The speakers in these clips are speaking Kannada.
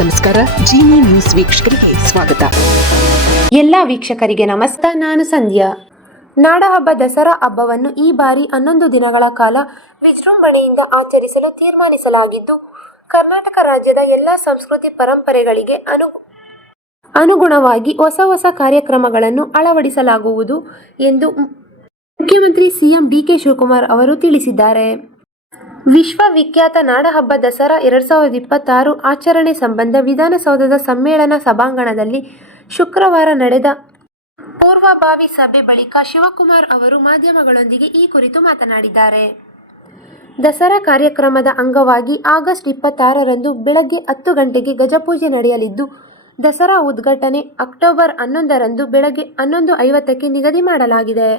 ನಮಸ್ಕಾರ. ಜಿನಿ ನ್ಯೂಸ್ ವೀಕ್ಷಕರಿಗೆ ಸ್ವಾಗತ. ಎಲ್ಲ ವೀಕ್ಷಕರಿಗೆ ನಮಸ್ಕಾರ. ನಾನು ಸಂಧ್ಯಾ. ನಾಡಹಬ್ಬ ದಸರಾ ಹಬ್ಬವನ್ನು ಈ ಬಾರಿ 11 ದಿನಗಳ ಕಾಲ ವಿಜೃಂಭಣೆಯಿಂದ ಆಚರಿಸಲು ತೀರ್ಮಾನಿಸಲಾಗಿದ್ದು, ಕರ್ನಾಟಕ ರಾಜ್ಯದ ಎಲ್ಲ ಸಂಸ್ಕೃತಿ ಪರಂಪರೆಗಳಿಗೆ ಅನುಗುಣವಾಗಿ ಹೊಸ ಕಾರ್ಯಕ್ರಮಗಳನ್ನು ಅಳವಡಿಸಲಾಗುವುದು ಎಂದು ಮುಖ್ಯಮಂತ್ರಿ ಸಿಎಂ ಡಿಕೆ ಶಿವಕುಮಾರ್ ಅವರು ತಿಳಿಸಿದ್ದಾರೆ. ವಿಶ್ವವಿಖ್ಯಾತ ನಾಡಹಬ್ಬ ದಸರಾ 2026 ಆಚರಣೆ ಸಂಬಂಧ ವಿಧಾನಸೌಧದ ಸಮ್ಮೇಳನ ಸಭಾಂಗಣದಲ್ಲಿ ಶುಕ್ರವಾರ ನಡೆದ ಪೂರ್ವಭಾವಿ ಸಭೆ ಬಳಿಕ ಶಿವಕುಮಾರ್ ಅವರು ಮಾಧ್ಯಮಗಳೊಂದಿಗೆ ಈ ಕುರಿತು ಮಾತನಾಡಿದ್ದಾರೆ. ದಸರಾ ಕಾರ್ಯಕ್ರಮದ ಅಂಗವಾಗಿ ಆಗಸ್ಟ್ 26ರಂದು ಬೆಳಗ್ಗೆ 10 ಗಂಟೆಗೆ ಗಜಪೂಜೆ ನಡೆಯಲಿದ್ದು, ದಸರಾ ಉದ್ಘಾಟನೆ ಅಕ್ಟೋಬರ್ 11ರಂದು ಬೆಳಗ್ಗೆ 11:50ಕ್ಕೆ ನಿಗದಿ ಮಾಡಲಾಗಿದೆ.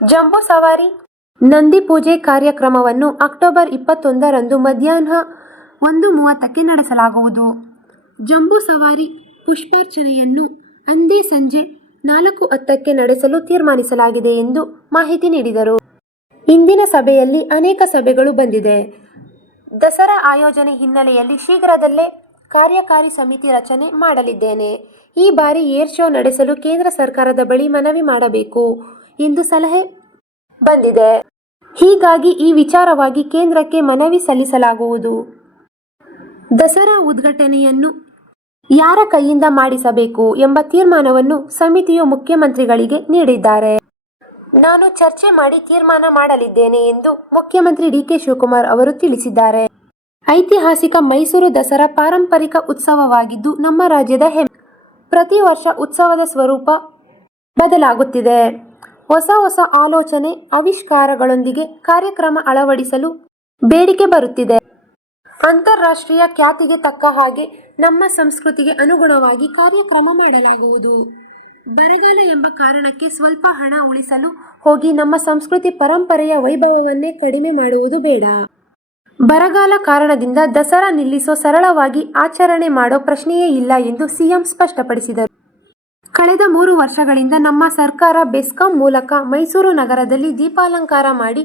ಜಂಬೂ ಸವಾರಿ, ನಂದಿ ಪೂಜೆ ಕಾರ್ಯಕ್ರಮವನ್ನು ಅಕ್ಟೋಬರ್ 21ರಂದು ಮಧ್ಯಾಹ್ನ 1:30ಕ್ಕೆ ನಡೆಸಲಾಗುವುದು. ಜಂಬೂ ಸವಾರಿ ಪುಷ್ಪಾರ್ಚನೆಯನ್ನು ಅಂದೇ ಸಂಜೆ 4:10ಕ್ಕೆ ನಡೆಸಲು ತೀರ್ಮಾನಿಸಲಾಗಿದೆ ಎಂದು ಮಾಹಿತಿ ನೀಡಿದರು. ಇಂದಿನ ಸಭೆಯಲ್ಲಿ ಅನೇಕ ಸಭೆಗಳು ಬಂದಿದೆ. ದಸರಾ ಆಯೋಜನೆ ಹಿನ್ನೆಲೆಯಲ್ಲಿ ಶೀಘ್ರದಲ್ಲೇ ಕಾರ್ಯಕಾರಿ ಸಮಿತಿ ರಚನೆ ಮಾಡಲಿದ್ದೇನೆ. ಈ ಬಾರಿ ಏರ್ ಶೋ ನಡೆಸಲು ಕೇಂದ್ರ ಸರ್ಕಾರದ ಬಳಿ ಮನವಿ ಮಾಡಬೇಕು ಎಂದು ಸಲಹೆ ಬಂದಿದೆ. ಹೀಗಾಗಿ ಈ ವಿಚಾರವಾಗಿ ಕೇಂದ್ರಕ್ಕೆ ಮನವಿ ಸಲ್ಲಿಸಲಾಗುವುದು. ದಸರಾ ಉದ್ಘಾಟನೆಯನ್ನು ಯಾರ ಕೈಯಿಂದ ಮಾಡಿಸಬೇಕು ಎಂಬ ತೀರ್ಮಾನವನ್ನು ಸಮಿತಿಯು ಮುಖ್ಯಮಂತ್ರಿಗಳಿಗೆ ನೀಡಿದ್ದಾರೆ. ನಾನು ಚರ್ಚೆ ಮಾಡಿ ತೀರ್ಮಾನ ಮಾಡಲಿದ್ದೇನೆ ಎಂದು ಮುಖ್ಯಮಂತ್ರಿ ಡಿಕೆ ಶಿವಕುಮಾರ್ ಅವರು ತಿಳಿಸಿದ್ದಾರೆ. ಐತಿಹಾಸಿಕ ಮೈಸೂರು ದಸರಾ ಪಾರಂಪರಿಕ ಉತ್ಸವವಾಗಿದ್ದು, ನಮ್ಮ ರಾಜ್ಯದ ಹೆಮ್ಮೆ. ಪ್ರತಿ ವರ್ಷ ಉತ್ಸವದ ಸ್ವರೂಪ ಬದಲಾಗುತ್ತಿದೆ. ಹೊಸ ಆಲೋಚನೆ, ಆವಿಷ್ಕಾರಗಳೊಂದಿಗೆ ಕಾರ್ಯಕ್ರಮ ಅಳವಡಿಸಲು ಬೇಡಿಕೆ ಬರುತ್ತಿದೆ. ಅಂತಾರಾಷ್ಟ್ರೀಯ ಖ್ಯಾತಿಗೆ ತಕ್ಕ ಹಾಗೆ ನಮ್ಮ ಸಂಸ್ಕೃತಿಗೆ ಅನುಗುಣವಾಗಿ ಕಾರ್ಯಕ್ರಮ ಮಾಡಲಾಗುವುದು. ಬರಗಾಲ ಎಂಬ ಕಾರಣಕ್ಕೆ ಸ್ವಲ್ಪ ಹಣ ಉಳಿಸಲು ಹೋಗಿ ನಮ್ಮ ಸಂಸ್ಕೃತಿ ಪರಂಪರೆಯ ವೈಭವವನ್ನೇ ಕಡಿಮೆ ಮಾಡುವುದು ಬೇಡ. ಬರಗಾಲ ಕಾರಣದಿಂದ ದಸರಾ ನಿಲ್ಲಿಸೋ ಸರಳವಾಗಿ ಆಚರಣೆ ಮಾಡೋ ಪ್ರಶ್ನೆಯೇ ಇಲ್ಲ ಎಂದು ಸಿಎಂ ಸ್ಪಷ್ಟಪಡಿಸಿದರು. ಕಳೆದ 3 ವರ್ಷಗಳಿಂದ ನಮ್ಮ ಸರ್ಕಾರ ಬೆಸ್ಕಾಂ ಮೂಲಕ ಮೈಸೂರು ನಗರದಲ್ಲಿ ದೀಪಾಲಂಕಾರ ಮಾಡಿ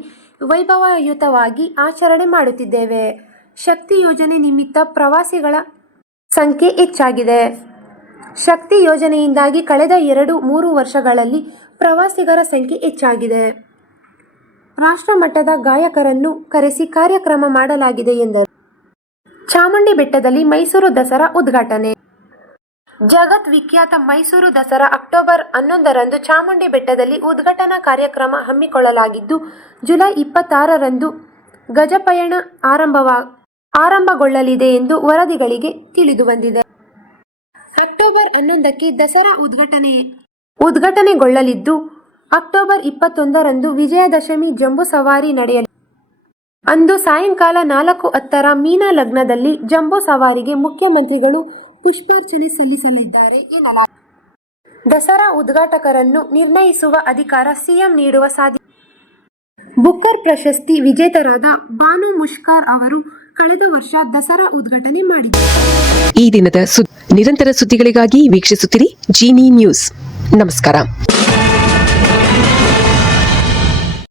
ವೈಭವಯುತವಾಗಿ ಆಚರಣೆ ಮಾಡುತ್ತಿದ್ದೇವೆ. ಶಕ್ತಿ ಯೋಜನೆ ನಿಮಿತ್ತ ಪ್ರವಾಸಿಗಳ ಸಂಖ್ಯೆ ಹೆಚ್ಚಾಗಿದೆ. ಶಕ್ತಿ ಯೋಜನೆಯಿಂದಾಗಿ ಕಳೆದ 2-3 ವರ್ಷಗಳಲ್ಲಿ ಪ್ರವಾಸಿಗರ ಸಂಖ್ಯೆ ಹೆಚ್ಚಾಗಿದೆ. ರಾಷ್ಟ್ರ ಮಟ್ಟದ ಗಾಯಕರನ್ನು ಕರೆಸಿ ಕಾರ್ಯಕ್ರಮ ಮಾಡಲಾಗಿದೆ ಎಂದರು. ಚಾಮುಂಡಿ ಬೆಟ್ಟದಲ್ಲಿ ಮೈಸೂರು ದಸರಾ ಉದ್ಘಾಟನೆ. ಜಗತ್ ವಿಖ್ಯಾತ ಮೈಸೂರು ದಸರಾ ಅಕ್ಟೋಬರ್ 11ರಂದು ಚಾಮುಂಡಿ ಬೆಟ್ಟದಲ್ಲಿ ಉದ್ಘಾಟನಾ ಕಾರ್ಯಕ್ರಮ ಹಮ್ಮಿಕೊಳ್ಳಲಾಗಿದ್ದು, ಜುಲೈ 26ರಂದು ಗಜಪಯಣ ಆರಂಭಗೊಳ್ಳಲಿದೆ ಎಂದು ವರದಿಗಳಿಗೆ ತಿಳಿದುಬಂದಿದೆ. ಅಕ್ಟೋಬರ್ 11ಕ್ಕೆ ದಸರಾ ಉದ್ಘಾಟನೆಗೊಳ್ಳಲಿದ್ದು, ಅಕ್ಟೋಬರ್ 21ರಂದು ವಿಜಯದಶಮಿ ಜಂಬೂ ಸವಾರಿ ನಡೆಯಲಿದೆ. ಅಂದು ಸಾಯಂಕಾಲ 4:10ರ ಮೀನ ಲಗ್ನದಲ್ಲಿ ಜಂಬೂ ಸವಾರಿಗೆ ಮುಖ್ಯಮಂತ್ರಿಗಳು ಪುಷ್ಪಾರ್ಚನೆ ಸಲ್ಲಿಸಲಿದ್ದಾರೆ ಎನ್ನಲಾಗಿದೆ. ದಸರಾ ಉದ್ಘಾಟಕರನ್ನು ನಿರ್ಣಯಿಸುವ ಅಧಿಕಾರ ಸಿಎಂ ನೀಡುವ ಸಾಧ್ಯತೆ. ಬುಕ್ಕರ್ ಪ್ರಶಸ್ತಿ ವಿಜೇತರಾದ ಬಾನು ಮುಷ್ಕರ್ ಅವರು ಕಳೆದ ವರ್ಷ ದಸರಾ ಉದ್ಘಾಟನೆ ಮಾಡಿದ್ದಾರೆ. ಈ ದಿನದ ನಿರಂತರ ಸುದ್ದಿಗಳಿಗಾಗಿ ವೀಕ್ಷಿಸುತ್ತಿರಿ ಜಿನಿ ನ್ಯೂಸ್. ನಮಸ್ಕಾರ.